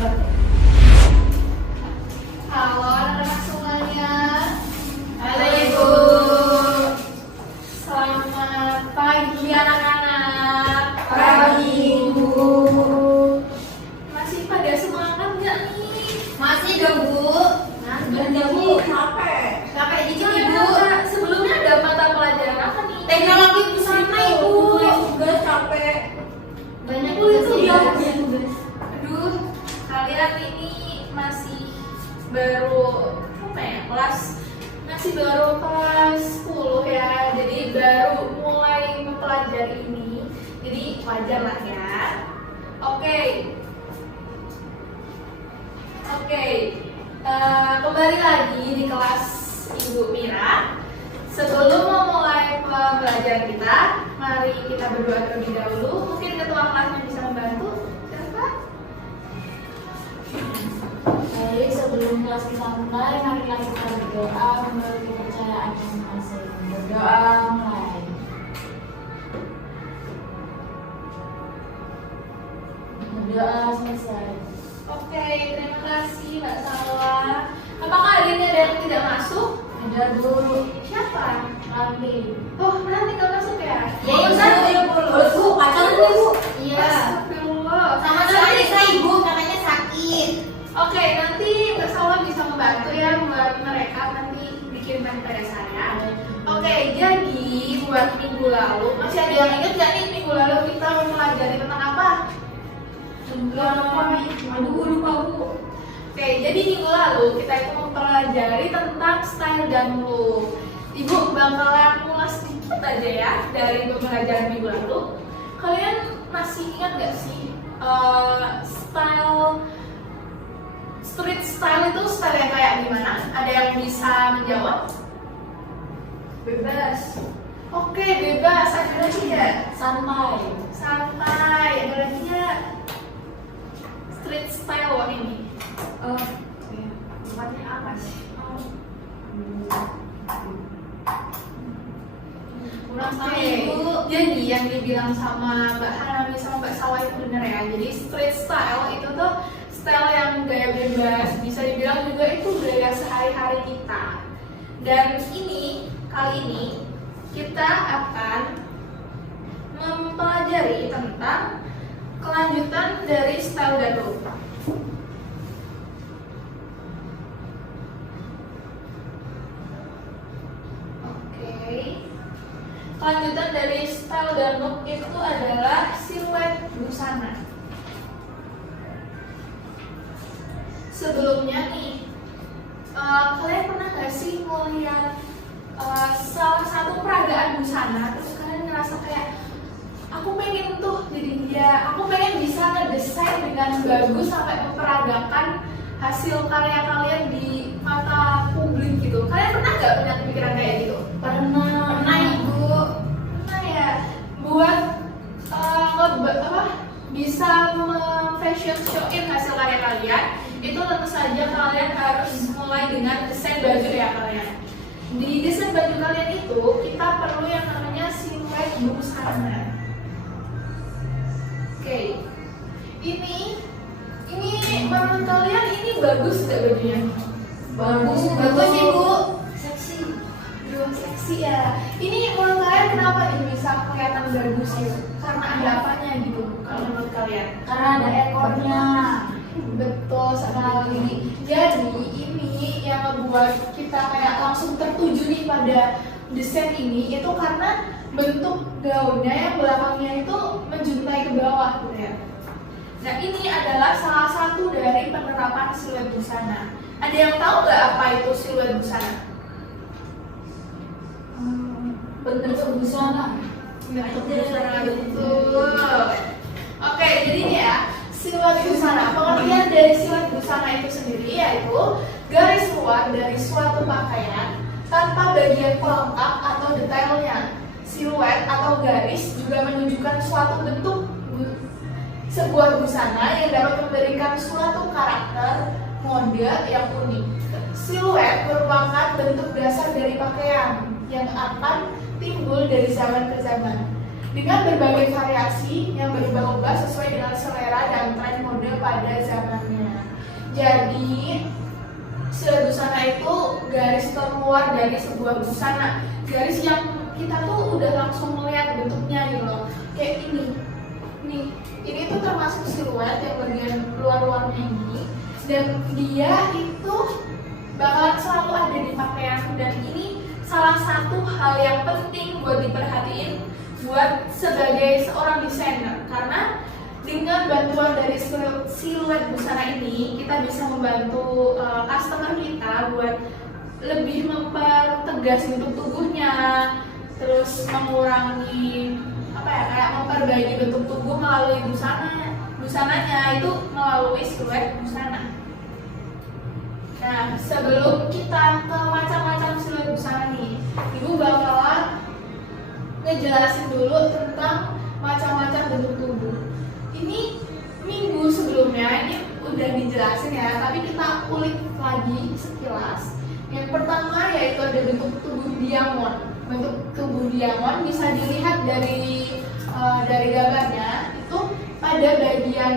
Halo anak-anak semuanya. Halo Ibu. Selamat pagi anak-anak. Pagi Ibu. Masih pada semangat nggak nih? Masih dong Bu. Nanti Bu. Capek. Capek dikit Ibu. Sebelumnya ada mata pelajaran apa nih? Teknologi busana Ibu. Tugas capek. Banyak Tugas tugas ya. ya. Aduh, kalian ini masih baru kelas 10 ya, jadi baru mulai mempelajari ini, jadi wajar lah ya. Oke, kembali lagi di kelas Ibu Mira. Sebelum memulai pembelajaran kita, mari kita berdoa terlebih dahulu. Mungkin ketua kelasnya bisa membantu. Siapa? Baik, sebelum kelas kita mulai, marilah kita berdoa menurut kepercayaan masing-masing. Berdoa mulai. Berdoa selesai. Oke, terima kasih Mbak Salwa. Apakah ada yang tidak masuk? Ada Bu. Siapa? Nanti. Oh, nanti nggak masuk ya? Ya, Ibu. Bu, pacaran Bu. Iya. Astagfirullah. Sama saya Ibu, katanya sakit. Oke, nanti Mbak Salwa bisa membantu ya buat mereka nanti dikirimkan kepada saya. Oke, jadi buat minggu lalu, masih ada yang ingat nggak nih minggu lalu kita mempelajari tentang apa? Aduh, lupa Bu. Oke, jadi minggu lalu kita itu mempelajari tentang style dan look. Ibu bakalan ngulas sedikit aja ya dari pembelajaran minggu lalu. Kalian masih ingat gak sih style street style itu style yang kayak gimana? Ada yang bisa menjawab? Bebas. Oke, bebas. Ada lagi nggak? Santai. Santai. Ada lagi nggak? Street style ini. Tempatnya apa sih? Kurang tahu Ibu. Jadi yang dibilang sama Mbak Hanami sama Mbak Salwa itu benar ya. Jadi street style itu tuh style yang gaya bebas. Bisa dibilang juga itu gaya sehari-hari kita. Dan kali ini kita akan mempelajari tentang kelanjutan dari style dan look. Kelanjutan dari style dan look itu adalah siluet busana. Sebelumnya nih, kalian pernah nggak sih melihat salah satu peragaan busana, terus kalian ngerasa kayak aku pengen tuh jadi dia, aku pengen bisa ngedesain dengan bagus sampai memperagakan hasil karya kalian di mata publik gitu. Kalian pernah nggak punya pikiran kayak gitu? Pernah Ibu. Pernah ya. Buat bisa fashion show-in hasil karya kalian, itu tentu saja kalian harus mulai dengan desain baju ya kalian. Di desain baju kalian itu kita perlu yang namanya siluet busana. Oke. Ini menurut kalian ini bagus nggak bajunya? Bagus Ibu. Seksi. Aduh, seksi ya. Ini menurut kalian kenapa ini bisa kelihatan bagus ya? Karena ada apanya gitu kalau menurut kalian? Karena ada ekornya. Betul sekali. Jadi ini yang membuat kita kayak langsung tertuju nih pada desain ini itu karena bentuk gaunnya yang belakangnya itu menjuntai ke bawah gitu ya. Nah ini adalah salah satu dari penerapan siluet busana. Ada yang tahu nggak apa itu siluet busana? Bentuk busana. Betul. Oke, jadi nih ya, siluet busana. Pengertian dari siluet busana itu sendiri yaitu garis luar dari suatu pakaian tanpa bagian pelengkap atau detailnya. Siluet atau garis juga menunjukkan suatu bentuk sebuah busana yang dapat memberikan suatu karakter mode yang unik. Siluet merupakan bentuk dasar dari pakaian yang akan timbul dari zaman ke zaman dengan berbagai variasi yang berubah-ubah sesuai dengan selera dan tren mode pada zamannya. Jadi siluet busana itu garis terluar dari sebuah busana, garis yang kita tuh udah langsung melihat bentuknya gitu loh, kayak ini tuh termasuk siluet yang bagian luar-luarnya ini, dan dia itu bakalan selalu ada di pakaian, dan ini salah satu hal yang penting buat diperhatiin buat sebagai seorang desainer, karena dengan bantuan dari siluet busana ini kita bisa membantu customer kita buat lebih mempertegas bentuk tubuhnya, terus mengurangi kayak memperbaiki bentuk tubuh melalui busananya itu melalui siluet busana. Nah, sebelum kita ke macam-macam siluet busana nih, Ibu bakalan ngejelasin dulu tentang macam-macam bentuk tubuh. Ini minggu sebelumnya ini udah dijelasin ya, tapi kita ulik lagi sekilas. Yang pertama yaitu ada bentuk tubuh diamond. Bentuk tubuh diamond bisa dilihat dari gambarnya, itu pada bagian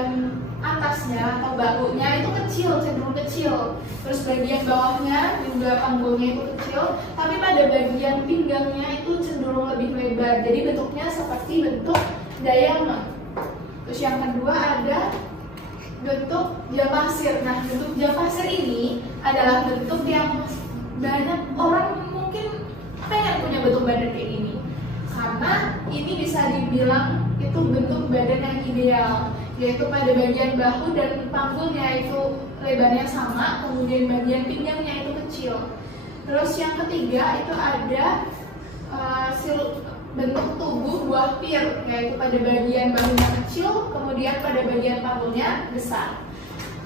atasnya atau bahunya itu kecil, cenderung kecil. Terus bagian bawahnya juga panggulnya itu kecil, tapi pada bagian pinggangnya itu cenderung lebih lebar. Jadi bentuknya seperti bentuk diamond. Terus yang kedua ada bentuk jam pasir. Nah, bentuk jam pasir ini adalah bentuk yang banyak orang mungkin pengen punya bentuk badan kayak gini, karena ini bisa dibilang itu bentuk badan yang ideal, yaitu pada bagian bahu dan panggulnya itu lebarnya sama, kemudian bagian pinggangnya itu kecil. Terus yang ketiga itu ada bentuk tubuh buah pir, yaitu pada bagian bahunya kecil, kemudian pada bagian panggulnya besar.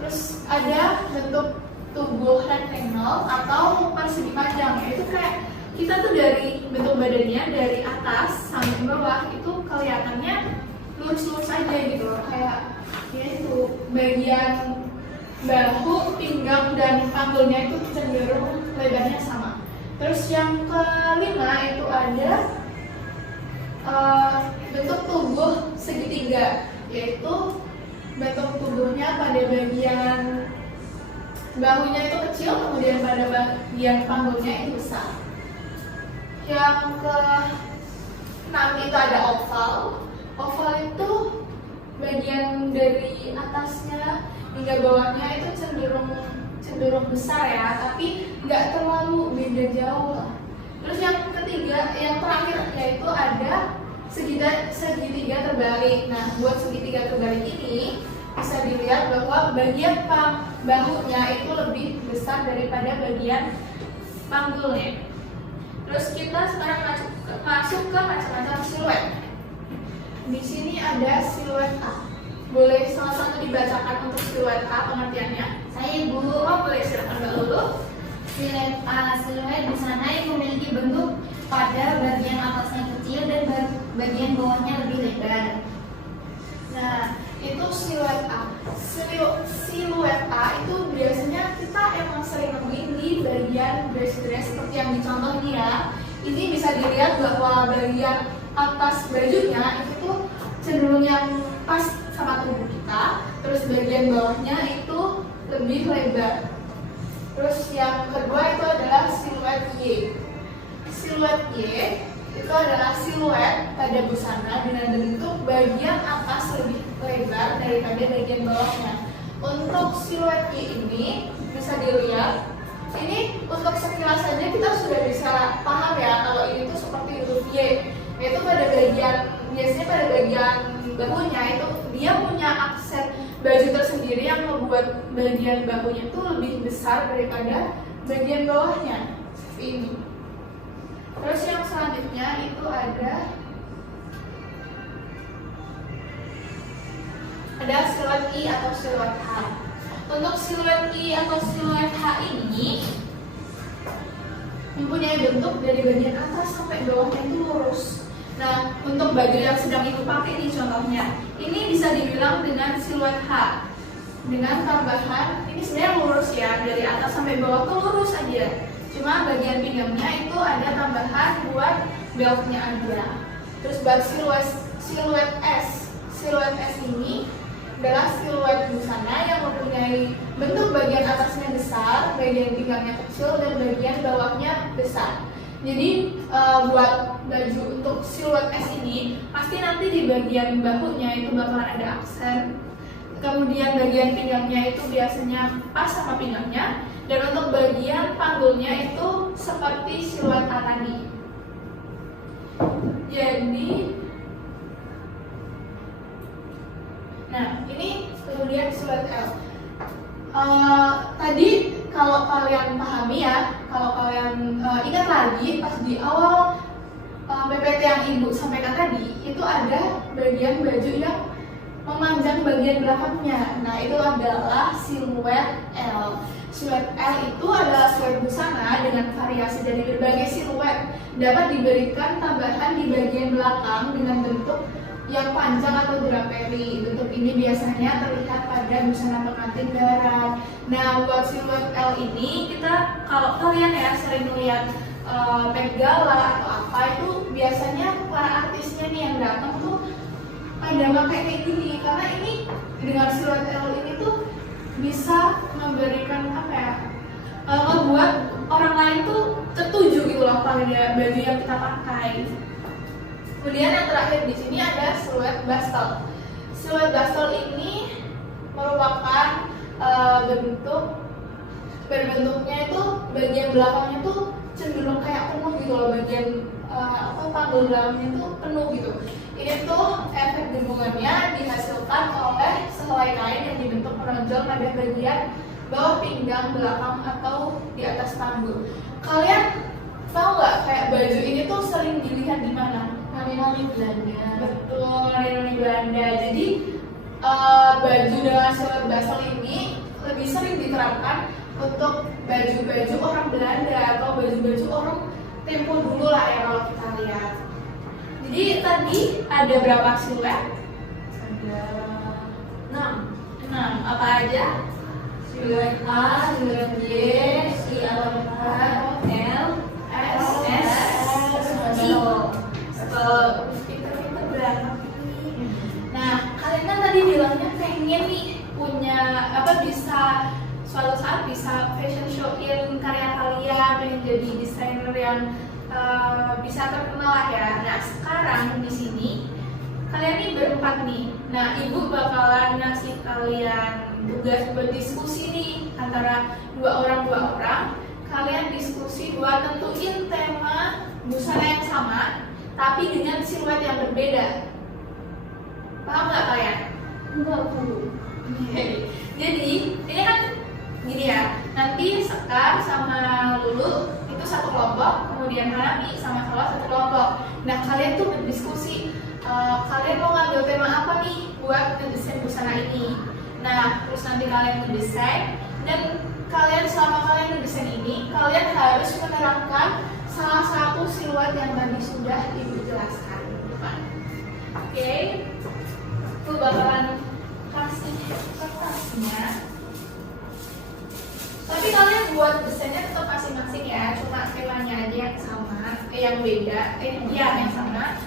Terus ada bentuk tubuh rectangle atau persegi panjang, yaitu kayak kita tuh dari bentuk badannya dari atas sampai bawah itu kelihatannya lurus-lurus aja gitu, kayak yaitu bagian bahu, pinggang, dan panggulnya itu cenderung lebarnya sama. Terus yang kelima itu ada bentuk tubuh segitiga, yaitu bentuk tubuhnya pada bagian bahunya itu kecil, kemudian pada bagian panggulnya itu besar. Yang ke-6 itu ada oval. Oval itu bagian dari atasnya hingga bawahnya itu cenderung besar ya, tapi nggak terlalu beda jauh lah. Terus yang ketiga, yang terakhir yaitu ada segitiga terbalik. Nah, buat segitiga terbalik ini bisa dilihat bahwa bagian bahunya itu lebih besar daripada bagian panggulnya. Terus kita sekarang masuk ke macam-macam siluet. Di sini ada siluet A. Boleh salah satu dibacakan untuk siluet A pengertiannya? Saya Ibu. Oh, boleh, silakan Mbak Lulu. Siluet A, siluet busana yang memiliki bentuk pada bagian atasnya kecil dan bagian bawahnya lebih lebar. Nah, itu siluet A. Siluet A itu biasanya kita emang sering nemuin di bagian dress seperti yang dicontoh ini ya. Ini bisa dilihat bahwa bagian atas bajunya itu tuh cenderung yang pas sama tubuh kita. Terus bagian bawahnya itu lebih lebar. Terus yang kedua itu adalah siluet Y. Siluet Y itu adalah siluet pada busana dengan bentuk bagian atas lebih lebar daripada bagian bawahnya. Untuk siluet Y ini bisa dilihat, ini untuk sekilas saja kita sudah bisa paham ya kalau ini tuh seperti huruf Y, yaitu biasanya pada bagian bahunya itu dia punya aksen baju tersendiri yang membuat bagian bahunya itu lebih besar daripada bagian bawahnya seperti ini. Terus yang selanjutnya itu ada siluet I atau siluet H. Untuk siluet I atau siluet H ini mempunyai bentuk dari bagian atas sampai bawahnya itu lurus. Nah, untuk baju yang sedang Ibu pakai ini contohnya, ini bisa dibilang dengan siluet H. Dengan tambahan, ini sebenarnya lurus ya, dari atas sampai bawah tuh lurus aja. Cuma bagian pinggangnya itu ada tambahan buat beltnya aja. Terus buat siluet S. Siluet S ini adalah siluet busana yang mempunyai bentuk bagian pinggangnya kecil dan bagian bawahnya besar. Jadi buat baju untuk siluet S ini pasti nanti di bagian bahunya itu bakalan ada aksen. Kemudian bagian pinggangnya itu biasanya pas sama pinggangnya, dan untuk bagian panggulnya itu seperti siluet A tadi. Jadi, nah ini kemudian siluet L. Tadi kalau kalian pahami ya, kalau kalian ingat lagi pas di awal PPT yang Ibu sampaikan tadi, itu ada bagian baju yang memanjang bagian belakangnya. Nah, itu adalah siluet L. Siluet L itu adalah siluet busana dengan variasi dari berbagai siluet. Dapat diberikan tambahan di bagian belakang dengan bentuk yang panjang atau draperi. Bentuk ini biasanya terlihat pada busana pengantin barat. Nah, buat siluet L ini kita, kalau kalian ya sering melihat Met Gala atau apa, itu biasanya para artisnya nih yang datang tuh pada pakai kayak gini, karena ini dengan siluet L ini tuh bisa memberikan apa ya, membuat orang lain tuh tertuju gitu loh pada baju yang kita pakai. Kemudian yang terakhir di sini ada siluet Bastel. Siluet Bastel ini merupakan bentuknya itu bagian belakangnya tuh cenderung kayak penuh gitu loh, bagian panggul belakangnya tuh penuh gitu. Ini tuh efek gembungannya dihasilkan oleh sehelai kain yang dibentuk menonjol pada bagian bawah pinggang belakang atau di atas panggul. Kalian tahu nggak kayak baju ini tuh sering dilihat di mana? Noni Belanda. Betul, noni Belanda. Jadi baju dengan siluet Bastel ini lebih sering diterapkan untuk baju-baju orang Belanda atau baju-baju orang tempo dulu lah ya kalau kita lihat. Jadi tadi ada berapa siluet? Ada 6. Apa aja? Siluet A, siluet B, C atau L, S, I. Pinter-pinter banget. Nah, kalian kan tadi bilangnya pengen nih punya bisa suatu saat bisa fashion show-in karya kalian, pengen jadi desainer yang bisa terkenal lah ya. Nah, sekarang di sini kalian nih berempat nih. Nah, Ibu bakalan ngasih kalian tugas berdiskusi nih antara dua orang. Kalian diskusi buat tentuin tema busana yang sama, tapi dengan siluet yang berbeda. Paham nggak kalian? Enggak, Bu. Jadi ini kan gini ya. Nanti Sekar sama Lulu itu satu kelompok, kemudian Hanami sama Salwa satu kelompok. Nah, kalian tuh berdiskusi. Kalian mau ngambil tema apa nih buat ngedesain busana ini? Nah, terus nanti kalian ngedesain, dan selama kalian ngedesain ini, kalian harus menerapkan salah satu siluet yang tadi sudah Ibu jelaskan di depan. Oke, aku bakalan kasih kertasnya. Tapi kalian buat desainnya tetap masing-masing ya, cuma temanya aja yang sama, yang beda, yang sama.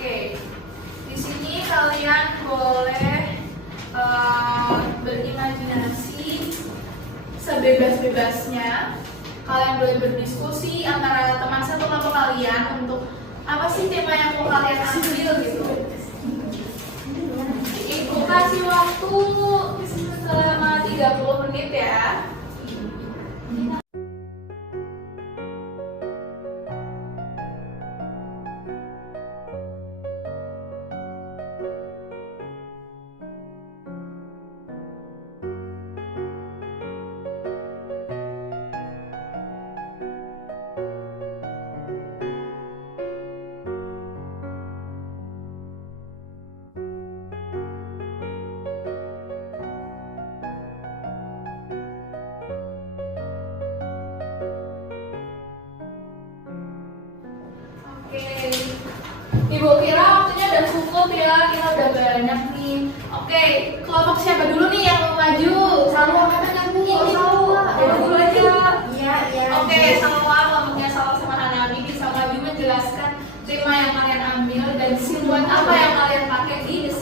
Oke, di sini kalian boleh berimajinasi sebebas-bebasnya. Kalian boleh berdiskusi antara teman satu kelompok kalian untuk apa sih tema yang mau kalian ambil gitu. Ibu kasih waktu selama 30 menit ya. Oke, Ibu kira waktunya udah cukup ya, kita udah banyak nih. Oke, kelompok siapa dulu nih yang mau maju? Salwa kan yang dulu. Salwa, dulu aja. Iya. Oke, Salwa, kelompoknya Salwa sama Hanami bisa maju menjelaskan tema yang kalian ambil dan siluet apa yang kalian pakai di desain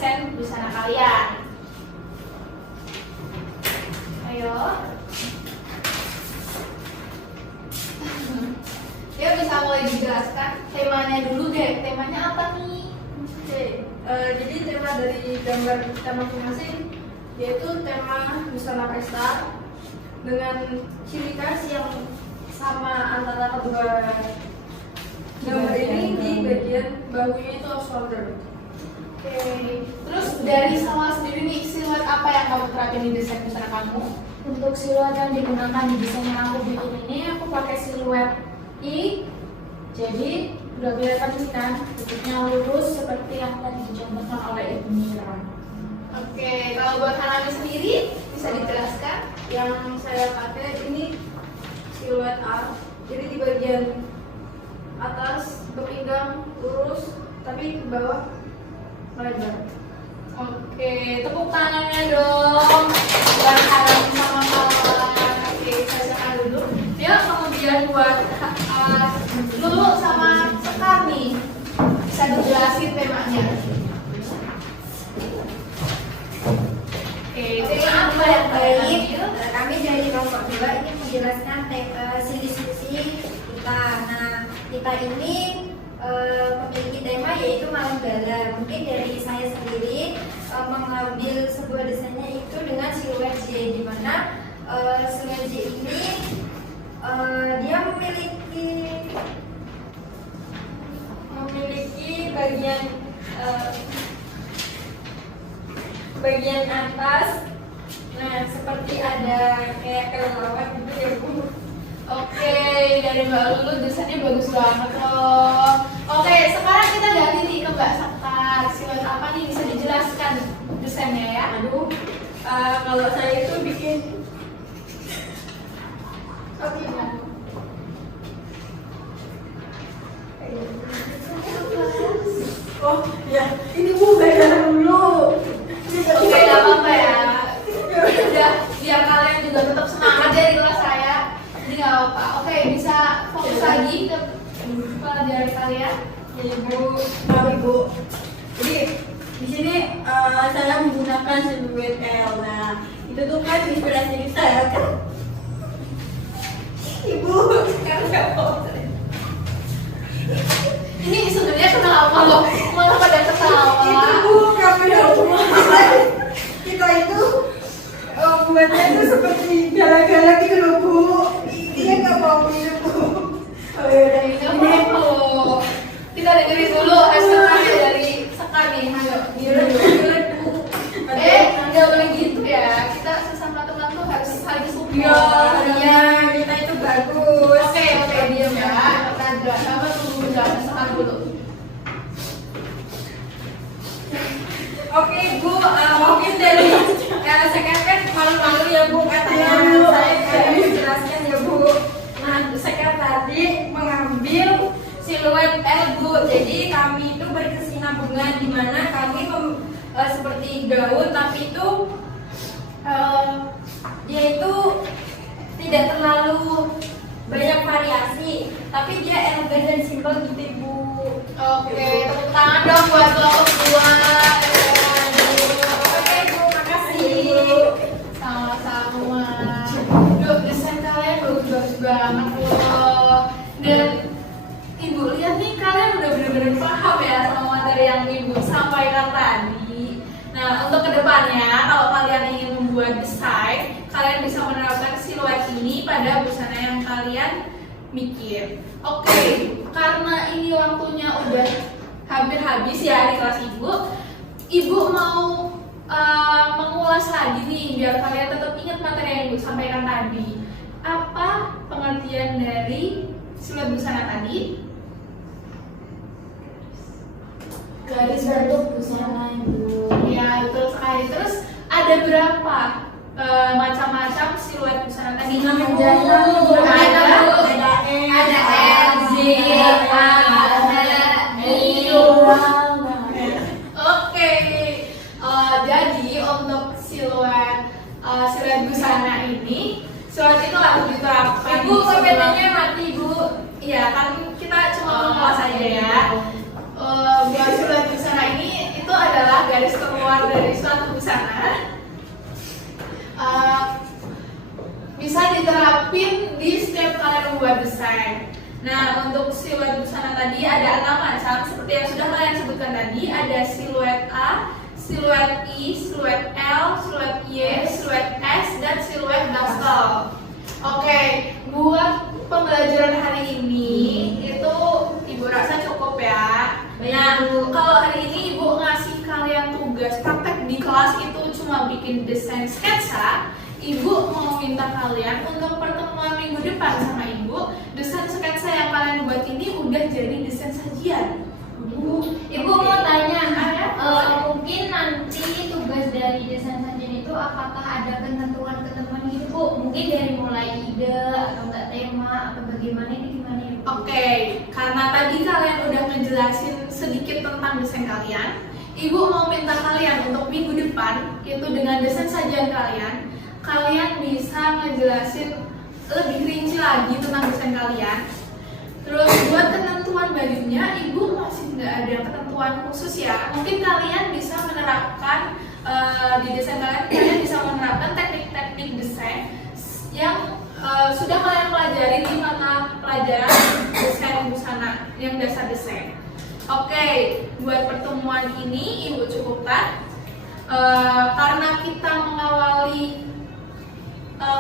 Jadi tema dari gambar kita masing-masing yaitu tema busana pesta dengan ciri khas yang sama antara kedua gambar ini di bagian bahunya itu shoulder. Oke, terus dari Salma sendiri nih, siluet apa yang kamu terapin di desain busana kamu? Untuk siluet yang digunakan di desain yang aku bikin ini, aku pakai siluet I. Jadi udah kelihatan sih kan, bentuknya lurus seperti yang tadi dicontohkan oleh Ibu Mira. Oke, kalau buat Hanami sendiri bisa dijelaskan? Yang saya pakai ini siluet A, jadi di bagian atas berpinggang lurus tapi ke bawah melebar. Oke, tepuk tangannya dong buat Hanami sama kawan. Oke, saya silakan dulu. Dia kemudian buat Lulu sama Sekar nih, bisa dijelasin temanya. Oke, tema apa yang Baik, baik? kami dari kelompok 2 ini menjelaskan diskusi kita. Nah, kita ini memiliki tema yaitu malam gala. Mungkin dari saya sendiri mengambil sebuah desainnya itu dengan siluet J, di mana siluet J ini dia memiliki bagian atas. Nah, seperti ada kayak kelelawar gitu ya Bu. Oke, dari Mbak Lulu desainnya bagus banget loh. Oke, sekarang kita ganti nih ke Mbak Sekar. Siluet apa nih, bisa dijelaskan desainnya ya? Aduh, kalau saya itu bikin oh ya ini Bu beda dulu. Oke, gak apa-apa ya. Udah, biar kalian juga tetap semangat ya di kelas saya. Jadi gak apa-apa. Oke, bisa fokus lagi ke pelajaran kalian. Ya Bu, maaf Ibu. Jadi di sini saya menggunakan siluet L. Nah, itu tuh kan inspirasi saya kan. Ibu, sekarang nggak mau. Ini sebenarnya kenapa loh? Malah pada ketawa. Itu Bu, kamera rumah. Kita itu buatnya itu seperti gala-gala gitu loh Bu. Dia nggak mau itu Bu. Oh ya udah Ini apa loh? Kita dengerin dulu hasilnya dari Sekar nih. Ayo. gila Bu. Nggak boleh gitu ya. Kita sesama teman tuh harus saling support. Iya, kita itu bagus. Oke, diam ya. Nadra, kamu tunggu jawaban Sekar dulu. Oke Bu, mungkin dari sekarang kan malu-malu ya Bu katanya saya harus jelaskan ya Bu. Nah, sekarang tadi mengambil siluet L Bu. Jadi kami itu berkesinambungan di mana kami seperti gaun tapi itu dia itu tidak terlalu banyak variasi, tapi dia elegan dan simpel gitu Bu. Oke, tepuk tangan dong buat kelompok 2. Oke Bu, makasih. Sama-sama. Duh, desain kalian bagus-bagus banget loh. Dan Ibu lihat nih, kalian udah bener-bener paham ya sama materi yang Ibu sampaikan tadi. Nah, untuk kedepannya, kalau kalian ingin membuat desain, kalian bisa menerapkan siluet ini pada busana yang kalian mikir. Oke, karena ini waktunya udah hampir habis ya di kelas Ibu mau mengulas lagi nih biar kalian tetap ingat materi yang Ibu sampaikan tadi. Apa pengertian dari siluet busana tadi? Garis bentuk busana Ibu. Ya, betul sekali. Terus ada berapa macam-macam siluet busana tadi? Ada L, Z, A, I. Oke. Jadi untuk siluet busana ini, siluet itu harus diterapkan. Ibu, perbedaannya mati Bu. Iya, kan kita cuma mengulas aja ya. Buat siluet busana ini itu adalah garis keluar dari suatu busana. Bisa diterapin di setiap kalian membuat desain. Nah, untuk siluet busana tadi ada 6 macam seperti yang sudah kalian sebutkan sebutkan tadi ada siluet A, siluet I, siluet L, siluet Y, siluet S, dan siluet dastal. Oke, buat pembelajaran hari ini itu Ibu rasa cukup ya. Nah, kalau hari ini Ibu ngasih kalian tugas praktek di kelas itu cuma bikin desain sketsa, Ibu mau minta kalian untuk pertemuan minggu depan sama Ibu, desain sketsa yang kalian buat ini udah jadi desain sajian. Ibu mau tanya, Ada? mungkin nanti tugas dari desain sajian itu apakah ada ketentuan-ketentuan gitu Bu? Mungkin dari mulai ide atau enggak tema atau bagaimana ini gimana Ibu? Oke, karena tadi kalian udah ngejelasin sedikit tentang desain kalian, Ibu mau minta kalian untuk minggu depan itu dengan desain sajian kalian bisa ngejelasin lebih rinci lagi tentang desain kalian. Terus buat ketentuan bajunya, Ibu masih nggak ada ketentuan khusus ya. Mungkin kalian bisa menerapkan di desain kalian bisa menerapkan teknik-teknik desain yang sudah kalian pelajari di mata pelajaran desain busana yang dasar desain. Oke, buat pertemuan ini Ibu cukupkan karena kita mengawali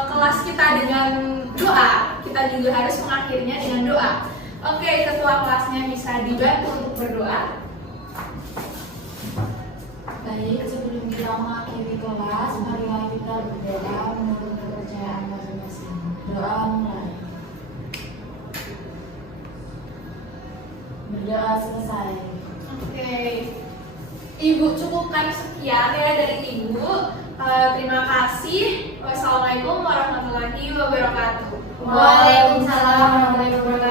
kelas kita dengan doa, kita juga harus mengakhirinya dengan doa. Oke, ketua kelasnya bisa dibantu untuk berdoa. Baik, sebelum kita mengakhiri kelas, marilah kita berdoa menurut kepercayaan masing-masing. Doa mulai. Berdoa selesai. Oke, Ibu cukupkan sekian ya dari Ibu. Terima kasih. Wassalamualaikum warahmatullahi wabarakatuh. Waalaikumsalam warahmatullahi wabarakatuh.